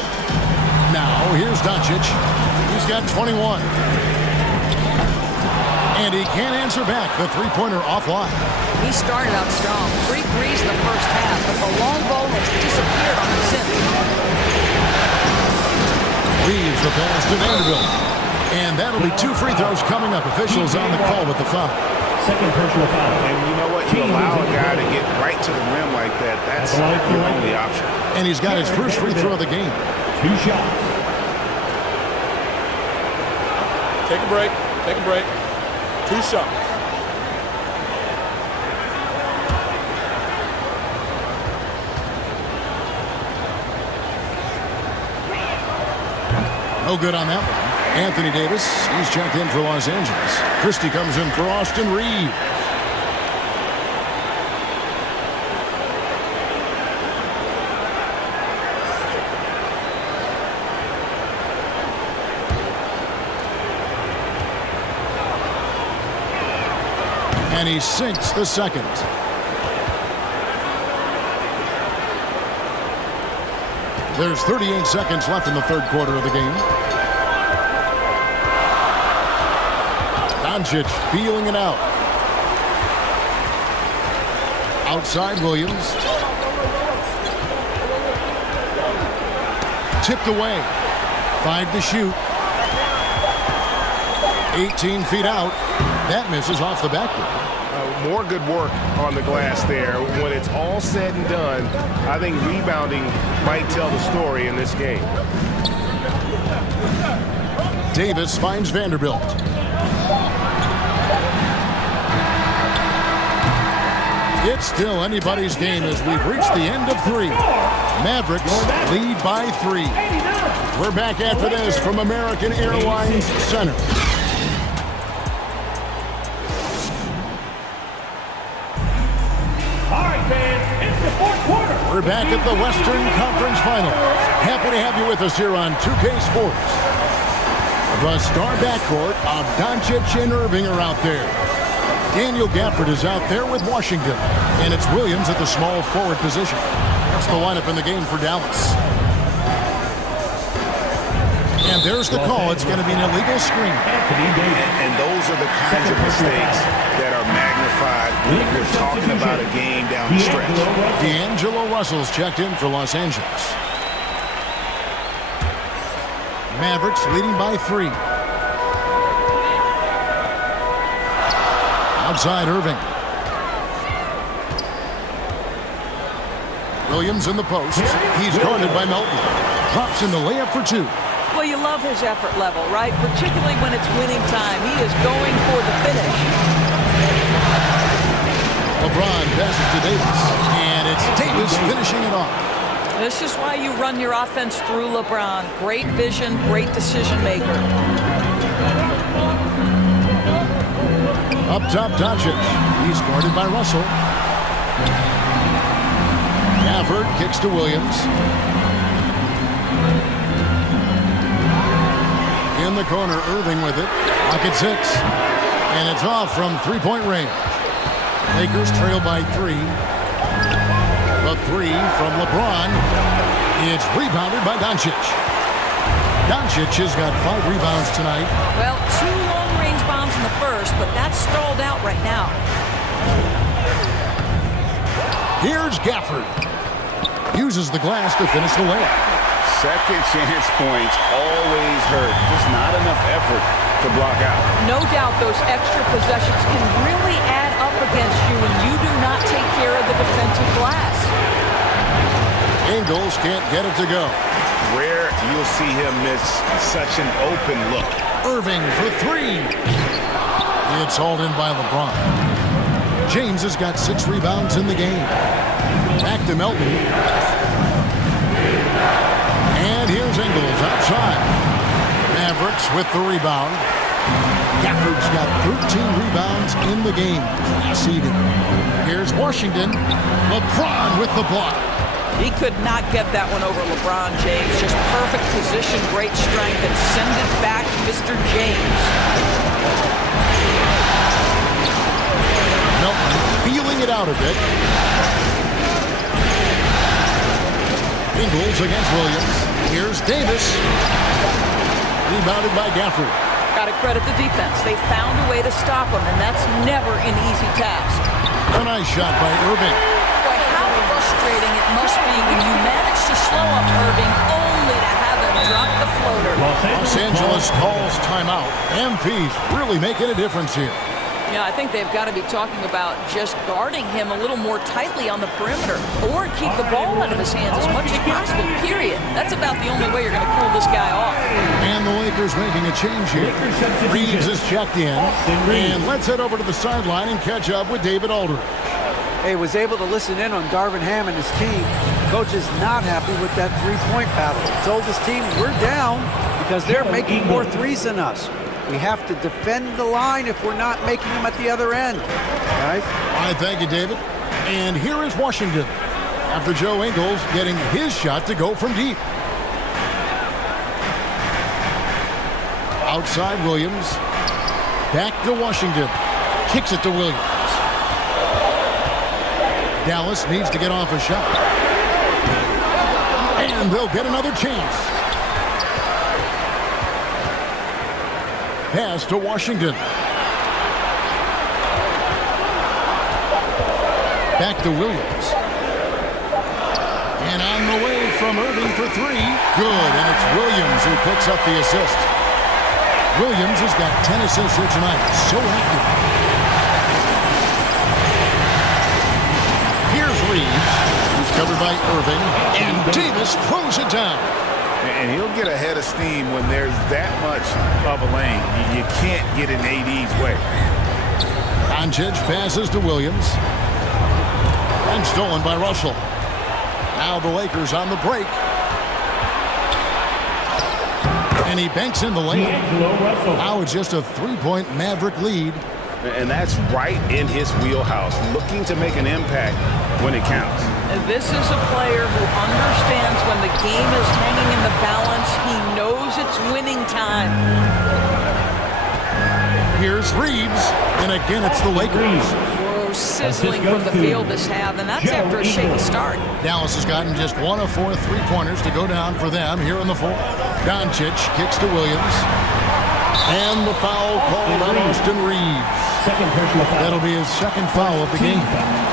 Now, here's Doncic. He's got 21. And he can't answer back. The three-pointer offline. He started out strong. 3 threes in the first half, but the long ball has disappeared on him since. Leaves the pass to Vanderbilt. And that'll be 2 free throws coming up. Officials on the call with the foul. Second personal foul. And you know what? You allow a guy to get right to the rim like that. That's your only option. And he's got his first free throw of the game. 2 shots. Take a break. Take a break. 2 shots. No good on that one. Anthony Davis, he's checked in for Los Angeles. Christie comes in for Austin Reed. And he sinks the second. There's 38 seconds left in the third quarter of the game. Doncic feeling it out. Outside Williams. Tipped away. 5 to shoot. 18 feet out. That misses off the backboard. More good work on the glass there. When it's all said and done, I think rebounding might tell the story in this game. Davis finds Vanderbilt. It's still anybody's game as we've reached the end of 3. Mavericks lead by 3. We're back after this from American Airlines Center. We're back at the Western Conference Finals. Happy to have you with us here on 2K Sports. The star backcourt of Doncic and Irving are out there. Daniel Gafford is out there with Washington. And it's Williams at the small forward position. That's the lineup in the game for Dallas. And there's the call. It's going to be an illegal screen. And those are the kinds of mistakes that are magnified when we're talking about a game down the stretch. D'Angelo Russell's checked in for Los Angeles. Mavericks leading by 3. Outside Irving. Williams in the post. He's guarded by Melton. Drops in the layup for 2. Well, you love his effort level, right? Particularly when it's winning time. He is going for the finish. LeBron passes to Davis. And it's Davis finishing it off. This is why you run your offense through LeBron. Great vision, great decision maker. Up top, Doncic. He's guarded by Russell. Gafford kicks to Williams. In the corner, Irving with it. Pocket 6. And it's off from three-point range. Lakers trail by 3. The 3 from LeBron. It's rebounded by Doncic. Doncic has got 5 rebounds tonight. Well, 2 long but that's stalled out right now. Here's Gafford. Uses the glass to finish the layup. Second chance points always hurt. Just not enough effort to block out. No doubt those extra possessions can really add up against you when you do not take care of the defensive glass. Ingles can't get it to go. Rare you'll see him miss such an open look. Irving for three. It's hauled in by LeBron. James has got 6 rebounds in the game. Back to Melton. And here's Ingles outside. Mavericks with the rebound. Gafford's got 13 rebounds in the game. Seeded. Here's Washington. LeBron with the block. He could not get that one over LeBron James. Just perfect position, great strength, and send it back to Mr. James. Melton feeling it out a bit. Ingles against Williams. Here's Davis. Rebounded by Gafford. Got to credit the defense. They found a way to stop him, and that's never an easy task. A nice shot by Irving. Boy, how frustrating it must be when you manage to slow up Irving only to have him drop the floater. Los Angeles calls timeout. MP's really making a difference here. Yeah, I think they've got to be talking about just guarding him a little more tightly on the perimeter or keep the ball out of his hands as much as possible, period. That's about the only way you're going to cool this guy off. And the Lakers making a change here. Reeves is checked in. And let's head over to the sideline and catch up with David Aldridge. Hey, was able to listen in on Darvin Ham and his team. Coach is not happy with that three-point battle. He told his team, we're down because they're making more threes than us. We have to defend the line if we're not making them at the other end. Guys? All right, thank you, David. And here is Washington after Joe Ingles getting his shot to go from deep. Outside Williams. Back to Washington. Kicks it to Williams. Dallas needs to get off a shot. And they'll get another chance. Pass to Washington. Back to Williams. And on the way from Irving for three. Good, and it's Williams who picks up the assist. Williams has got 10 assists here tonight. So active. Here's Reeves, who's covered by Irving, and Davis throws it down. And he'll get a head of steam when there's that much of a lane. You can't get in AD's way. Doncic passes to Williams. And stolen by Russell. Now the Lakers on the break. And he banks in the lane. Now it's just a three-point Maverick lead. And that's right in his wheelhouse, looking to make an impact when it counts. And this is a player who understands when the game is hanging in the balance. He knows it's winning time. Here's Reeves, and again it's the Lakers. Whoa, sizzling from the field this half, and that's after a shaky start. Dallas has gotten just 1 of 4 three-pointers to go down for them here in the fourth. Doncic kicks to Williams. And the foul called on Austin Reeves. That'll be his second foul of the game.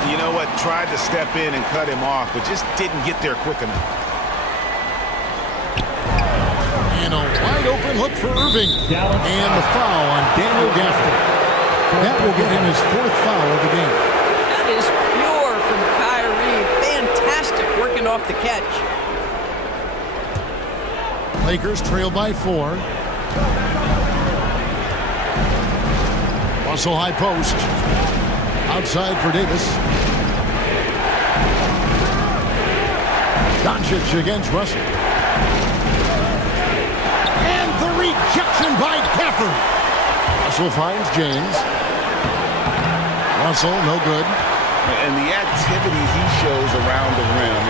You know what? Tried to step in and cut him off, but just didn't get there quick enough. And a wide open look for Irving. And the foul on Daniel Gafford. That will get him his 4th foul of the game. That is pure from Kyrie. Fantastic working off the catch. Lakers trail by 4. Russell high post. Outside for Davis. Doncic against Russell. And the rejection by Gafford. Russell finds James. Russell, no good. And the activity he shows around the rim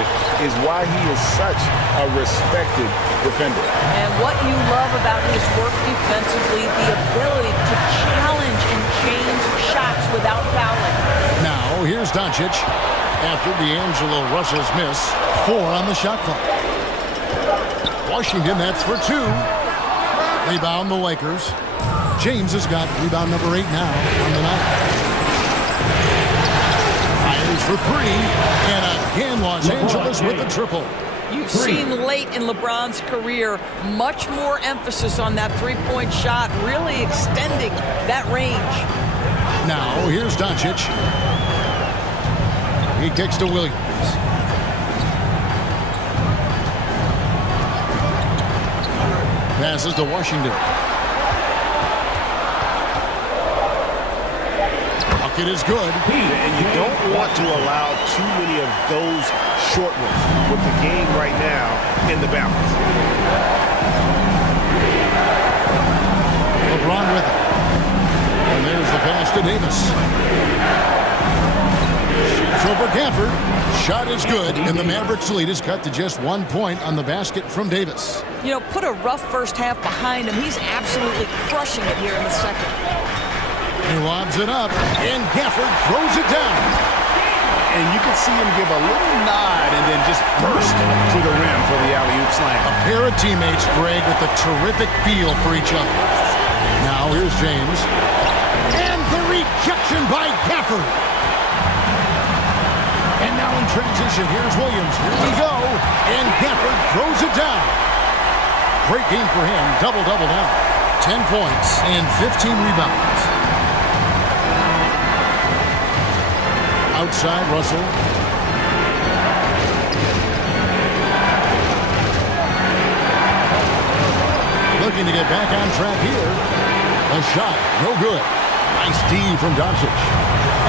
is why he is such a respected defender. And what you love about his work defensively, the ability to challenge and change shots without fouling. Now, here's Doncic. After D'Angelo Russell's miss, 4 on the shot clock. Washington, that's for 2. Rebound the Lakers. James has got rebound number 8 now on the night. Fires for 3. And again, Los Angeles with the triple. You've seen late in LeBron's career much more emphasis on that three-point shot, really extending that range. Now, here's Doncic. He kicks to Williams. Passes to Washington. Bucket is good. And you don't want to allow too many of those short ones with the game right now in the balance. LeBron with it. And there's the pass to Davis. Shoots over Gafford. Shot is good, and the Mavericks lead is cut to just 1 point on the basket from Davis. You know, put a rough first half behind him. He's absolutely crushing it here in the second. He lobs it up, and Gafford throws it down. And you can see him give a little nod and then just burst to the rim for the alley-oop slam. A pair of teammates, Greg, with a terrific feel for each other. Now here's James. And the rejection by Gafford. And now in transition, here's Williams. Here we go. And Gafford throws it down. Great game for him. Double-double now. 10 points and 15 rebounds. Outside, Russell. Looking to get back on track here. A shot, no good. Nice D from Doncic.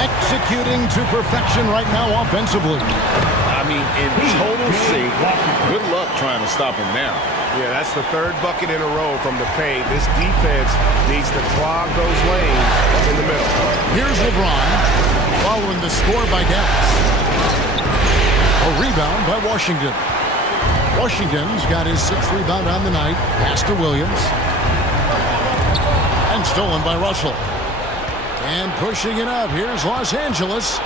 Executing to perfection right now offensively. I mean, in total sync. Good luck trying to stop him now. Yeah, that's the third bucket in a row from the paint. This defense needs to clog those lanes in the middle. Here's LeBron following the score by Dallas. A rebound by Washington. Washington's got his 6th rebound on the night. Pass to Williams. And stolen by Russell. And pushing it up. Here's Los Angeles.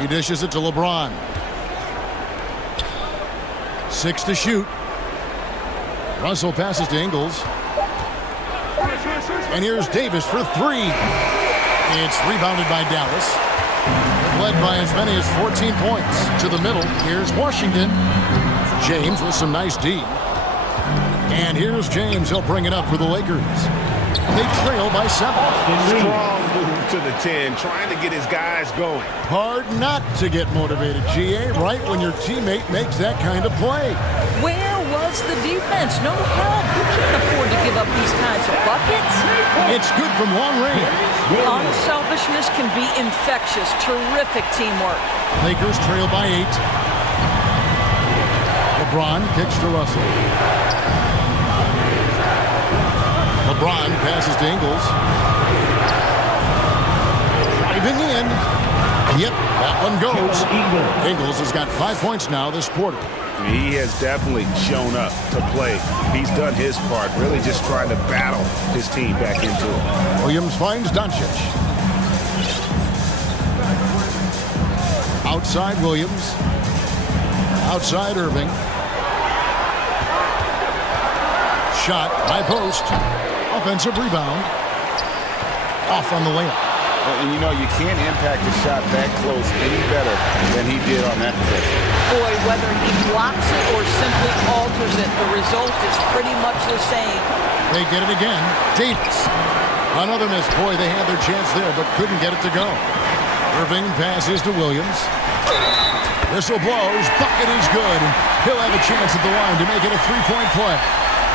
He dishes it to LeBron. 6 to shoot. Russell passes to Ingles. And here's Davis for 3. It's rebounded by Dallas. Led by as many as 14 points. To the middle, here's Washington. James with some nice D. And here's James. He'll bring it up for the Lakers. They trail by 7. Strong move to the 10, trying to get his guys going. Hard not to get motivated, GA, right when your teammate makes that kind of play. Where was the defense? No help. You can't afford to give up these kinds of buckets. It's good from long range. Unselfishness can be infectious. Terrific teamwork. Lakers trail by 8. LeBron kicks to Russell. LeBron passes to Ingles. Driving in. Yep, that one goes. Ingles has got 5 points now this quarter. He has definitely shown up to play. He's done his part, really just trying to battle his team back into it. Williams finds Doncic. Outside Williams. Outside Irving. Shot, high post. Offensive rebound. Off on the layup. And you know, you can't impact a shot that close any better than he did on that possession. Boy, whether he blocks it or simply alters it, the result is pretty much the same. They get it again. Davis. Another miss. Boy, they had their chance there, but couldn't get it to go. Irving passes to Williams. Whistle blows. Bucket is good. And he'll have a chance at the line to make it a three-point play.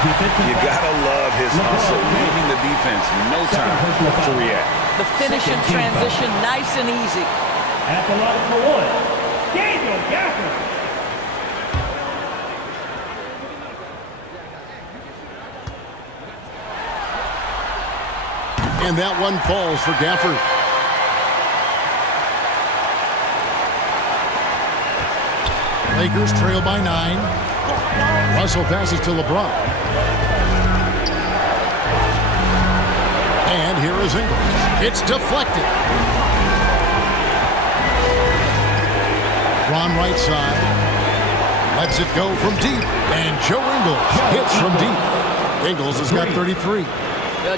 You gotta love his hustle, leaving the defense no time to react. The finish in transition, nice and easy. At the line for 1, Daniel Gafford. And that one falls for Gafford. Lakers trail by 9. Russell passes to LeBron. And here is Ingles. It's deflected. Ron right side. Lets it go from deep. And Joe Ingles hits from deep. Ingles has got 33.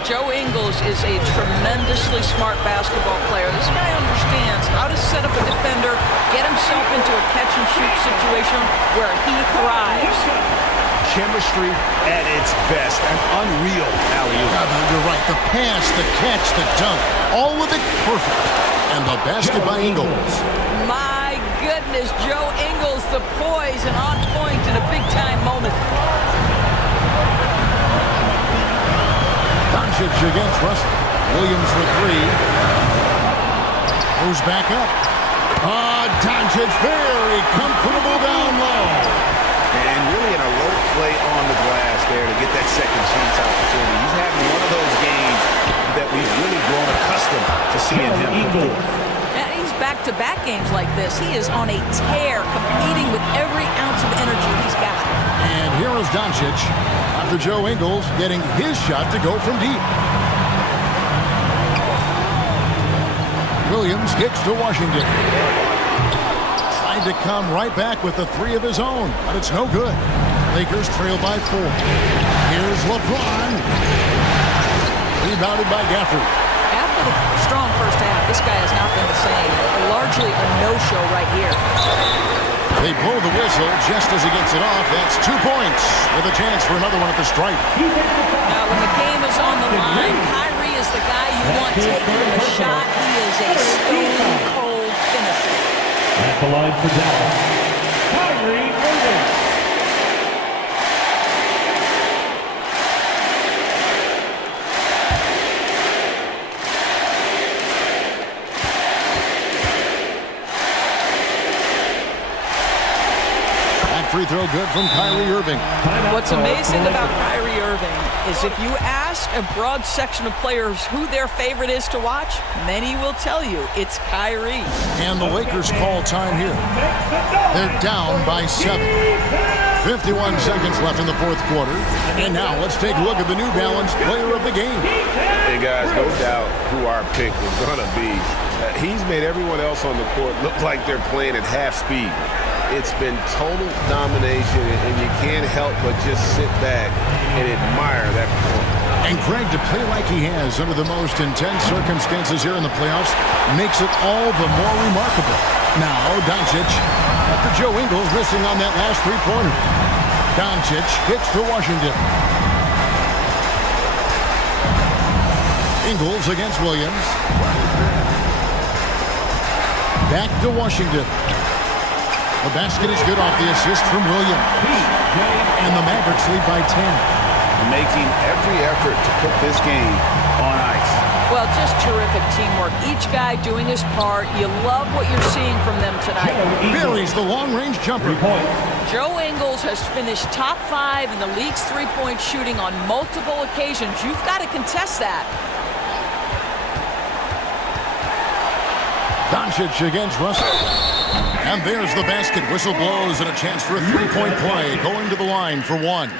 Joe Ingles is a tremendously smart basketball player. This guy understands how to set up a defender, get himself into a catch-and-shoot situation where he thrives. Chemistry at its best. An unreal alley-oop. You're right. The pass, the catch, the dunk, all of it perfect. And the basket by Ingles. My goodness, Joe Ingles, the poise and on point in a big-time moment. Doncic against Russell. Williams for three. Goes back up. Doncic very comfortable down low. And really an alert play on the glass there to get that second chance opportunity. He's having one of those games that we've really grown accustomed to seeing him perform. And he's back-to-back games like this. He is on a tear, competing with every ounce of energy he's got. And here is Doncic after Joe Ingles getting his shot to go from deep. Williams kicks to Washington. Tried to come right back with the three of his own, but it's no good. Lakers trail by 4. Here's LeBron. Rebounded by Gafford. After the strong first half, this guy has not been the same. Largely a no-show right here. They blow the whistle just as he gets it off. That's 2 points with a chance for another one at the stripe. Now, when the game is on the line, Kyrie is the guy you want taking the shot. He is a stone-cold finisher. At the line for Dallas, Kyrie Irving. Free throw good from Kyrie Irving. What's amazing about Kyrie Irving is if you ask a broad section of players who their favorite is to watch, many will tell you it's Kyrie. And the Lakers call time here. They're down by 7. 51 seconds left in the fourth quarter. And now let's take a look at the New Balance player of the game. Hey, guys, no doubt who our pick was going to be. He's made everyone else on the court look like they're playing at half speed. It's been total domination, and you can't help but just sit back and admire that performance. And Greg, to play like he has under the most intense circumstances here in the playoffs makes it all the more remarkable. Now, Doncic, after Joe Ingles missing on that last three-pointer. Doncic hits to Washington. Ingles against Williams. Back to Washington. The basket is good off the assist from Williams. And the Mavericks lead by 10. Making every effort to put this game on ice. Well, just terrific teamwork. Each guy doing his part. You love what you're seeing from them tonight. Buries the long-range jumper. Joe Ingles has finished top 5 in the league's three-point shooting on multiple occasions. You've got to contest that. Doncic against Russell. And there's the basket. Whistle blows and a chance for a three-point play. Going to the line for 1.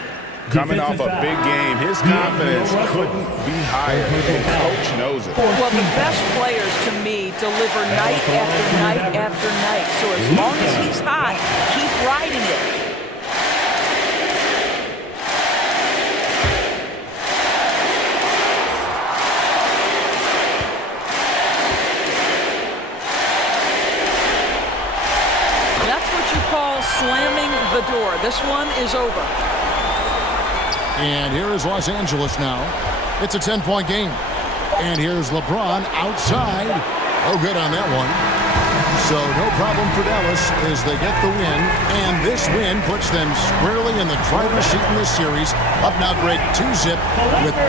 Coming off a big game, his confidence couldn't be higher, and Coach knows it. Well, the best players, to me, deliver night after night after night. So as long as he's hot, keep riding it. That's what you call slamming the door. This one is over. And here is Los Angeles now. It's a 10-point game. And here's LeBron outside. Oh, good on that one. So no problem for Dallas as they get the win. And this win puts them squarely in the driver's seat in this series. Up now, Greg, 2-zip with